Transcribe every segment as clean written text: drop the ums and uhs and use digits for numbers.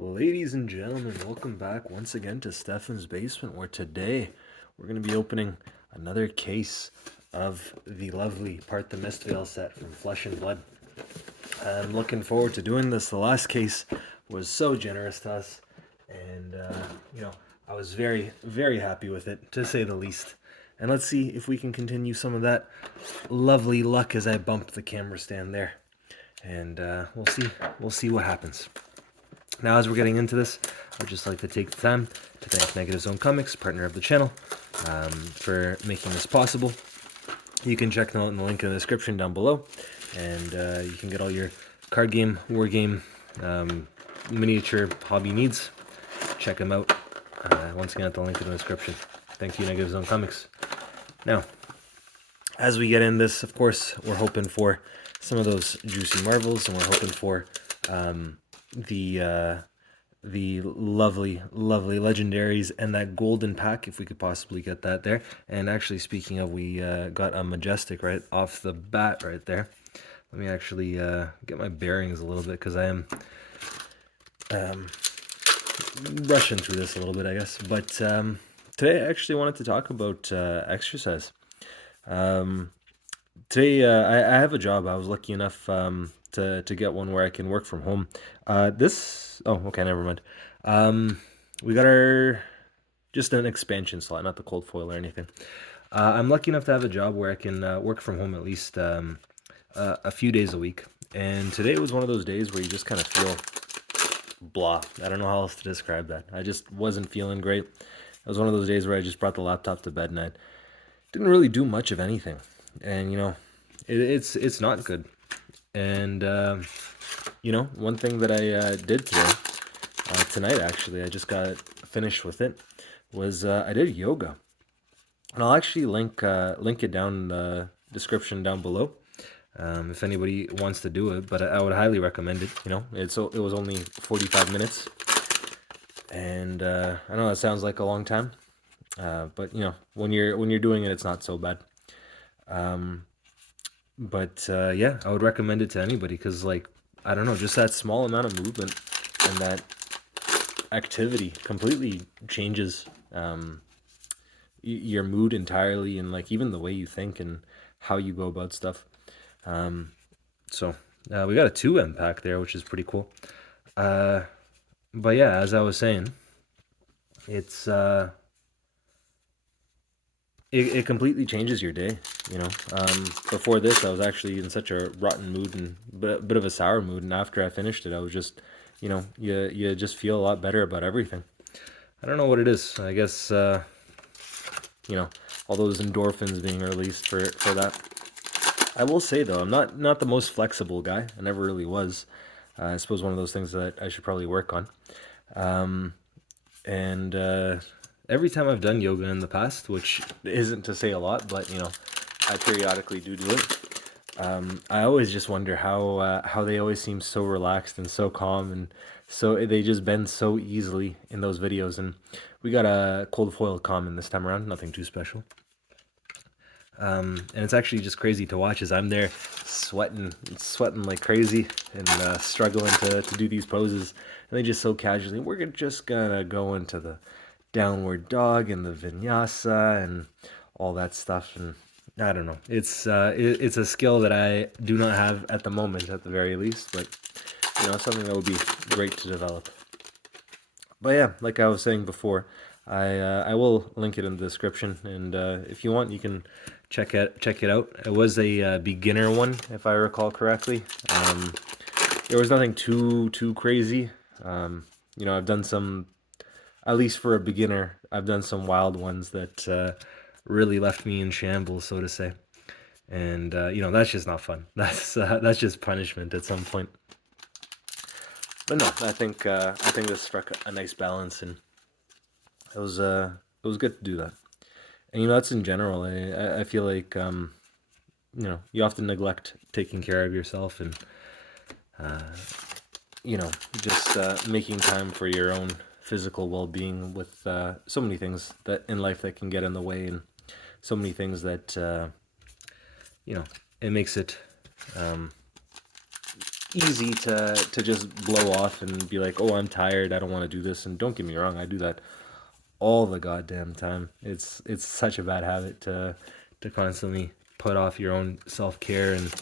Ladies and gentlemen, welcome back once again to Stefan's Basement, where today we're going to be opening another case of the lovely Part the Mistvale set from Flesh and Blood. I'm looking forward to doing this. The last case was so generous to us, and I was very, very happy with it, to say the least. And let's see if we can continue some of that lovely luck as I bump the camera stand there. And we'll see what happens. Now, as we're getting into this, I'd just like to take the time to thank Negative Zone Comics, partner of the channel, for making this possible. You can check them out in the link in the description down below, and you can get all your card game, war game, miniature hobby needs. Check them out. Once again, at the link in the description. Thank you, Negative Zone Comics. Now, as we get in this, of course, we're hoping for some of those juicy marvels, and we're hoping for the lovely legendaries and that golden pack, if we could possibly get that there. And actually, speaking of, we got a majestic right off the bat right there. Let me actually get my bearings a little bit, because I am rushing through this a little bit, I guess. But today I actually wanted to talk about exercise. Today I have a job. I was lucky enough to get one where I can work from home. Okay, never mind. We got just an expansion slot, not the cold foil or anything. I'm lucky enough to have a job where I can work from home at least a few days a week. And today was one of those days where you just kind of feel blah. I don't know how else to describe that. I just wasn't feeling great. It was one of those days where I just brought the laptop to bed and I didn't really do much of anything. And it's not good. And one thing that I did today, tonight actually, I just got finished with it, was I did yoga. And I'll actually link it down in the description down below, if anybody wants to do it. But I would highly recommend it. It was only 45 minutes, and I know that sounds like a long time, but when you're doing it, it's not so bad. Yeah, I would recommend it to anybody, because I don't know, just that small amount of movement and that activity completely changes your mood entirely, and even the way you think and how you go about stuff. We got a 2M pack there, which is pretty cool. But yeah, as I was saying, it's it completely changes your day. Before this, I was actually in such a rotten mood and bit of a sour mood, and after I finished it, I was just, you just feel a lot better about everything. I don't know what it is. I guess all those endorphins being released for that. I will say though, I'm not the most flexible guy. I never really was. I suppose one of those things that I should probably work on. Every time I've done yoga in the past, which isn't to say a lot, but I periodically do it. I always just wonder how they always seem so relaxed and so calm, and so they just bend so easily in those videos. And we got a cold foil common this time around, nothing too special. And it's actually just crazy to watch as I'm there sweating like crazy and struggling to do these poses, and they just so casually, we're just gonna go into the downward dog and the vinyasa and all that stuff. And I don't know, it's a skill that I do not have at the moment, at the very least, but something that would be great to develop. But yeah, like I was saying before, I will link it in the description, and if you want, you can check it out. It was a beginner one, if I recall correctly. There was nothing too crazy. I've done some, at least for a beginner, I've done some wild ones that really left me in shambles, so to say. And that's just not fun. That's just punishment at some point. But no, I think this struck a nice balance, and it was good to do that. And that's in general. I feel like you often neglect taking care of yourself, and just making time for your own physical well-being, with so many things that in life that can get in the way, and so many things that it makes it easy to just blow off and be like, oh, I'm tired, I don't want to do this. And don't get me wrong, I do that all the goddamn time. It's such a bad habit to constantly put off your own self-care and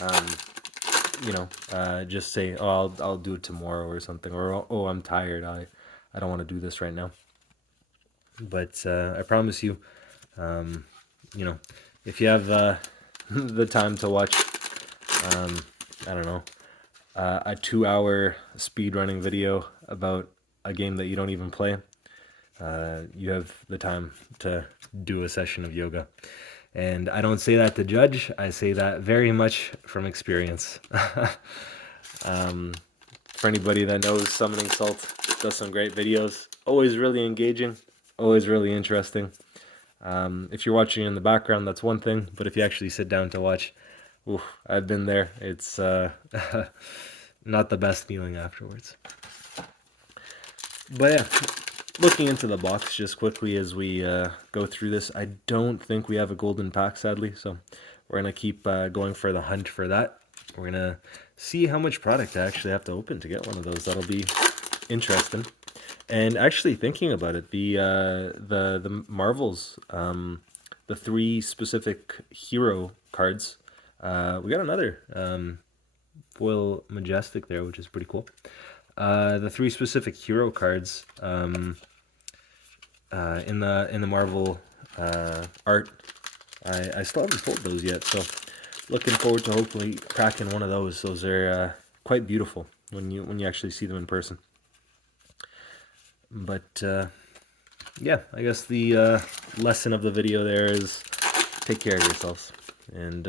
um, just say, oh, I'll do it tomorrow or something, or oh, I'm tired, I don't want to do this right now. But I promise you, um, you know, if you have the time to watch, um, I don't know, a 2 hour speed running video about a game that you don't even play, you have the time to do a session of yoga. And I don't say that to judge, I say that very much from experience. um, for anybody that knows, Summoning Salt does some great videos, always really engaging, always really interesting. If you're watching in the background, that's one thing, but if you actually sit down to watch, oof, I've been there. It's not the best feeling afterwards. But yeah, looking into the box just quickly as we go through this, I don't think we have a golden pack, sadly, so we're going to keep going for the hunt for that. We're going to see how much product I actually have to open to get one of those. That'll be interesting. And actually thinking about it, the Marvels, the 3 specific hero cards, we got another foil majestic there, which is pretty cool. The 3 specific hero cards in the Marvel art, I still haven't pulled those yet, so looking forward to hopefully cracking one of those. Those are quite beautiful when you actually see them in person. But yeah, I guess the lesson of the video there is take care of yourselves. And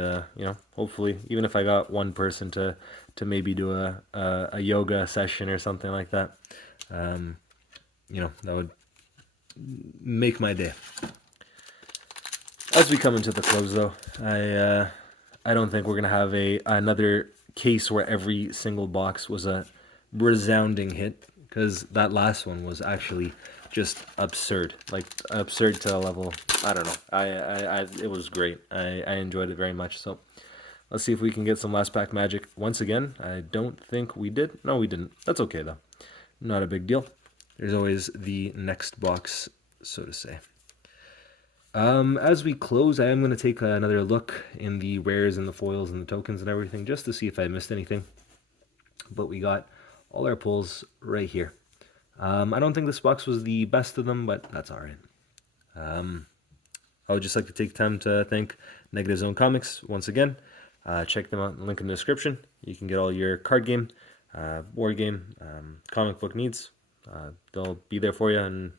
hopefully, even if I got one person to maybe do a yoga session or something like that, that would make my day. As we come into the close, though, I don't think we're gonna have another case where every single box was a resounding hit, because that last one was actually just absurd, like absurd to a level, I don't know. It was great. I enjoyed it very much. So let's see if we can get some last pack magic once again. I don't think we did. No, we didn't. That's okay though. Not a big deal. There's always the next box, so to say. As we close, I am going to take another look in the rares and the foils and the tokens and everything, just to see if I missed anything. But we got all our pulls right here. I don't think this box was the best of them, but that's alright. I would just like to take time to thank Negative Zone Comics once again. Check them out in the link in the description. You can get all your card game, board game, comic book needs. They'll be there for you. And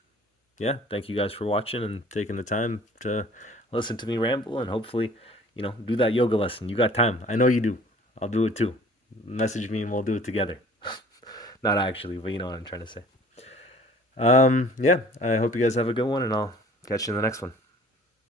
yeah, thank you guys for watching and taking the time to listen to me ramble, and hopefully, do that yoga lesson. You got time. I know you do. I'll do it too. Message me and we'll do it together. Not actually, but you know what I'm trying to say. Yeah, I hope you guys have a good one, and I'll catch you in the next one.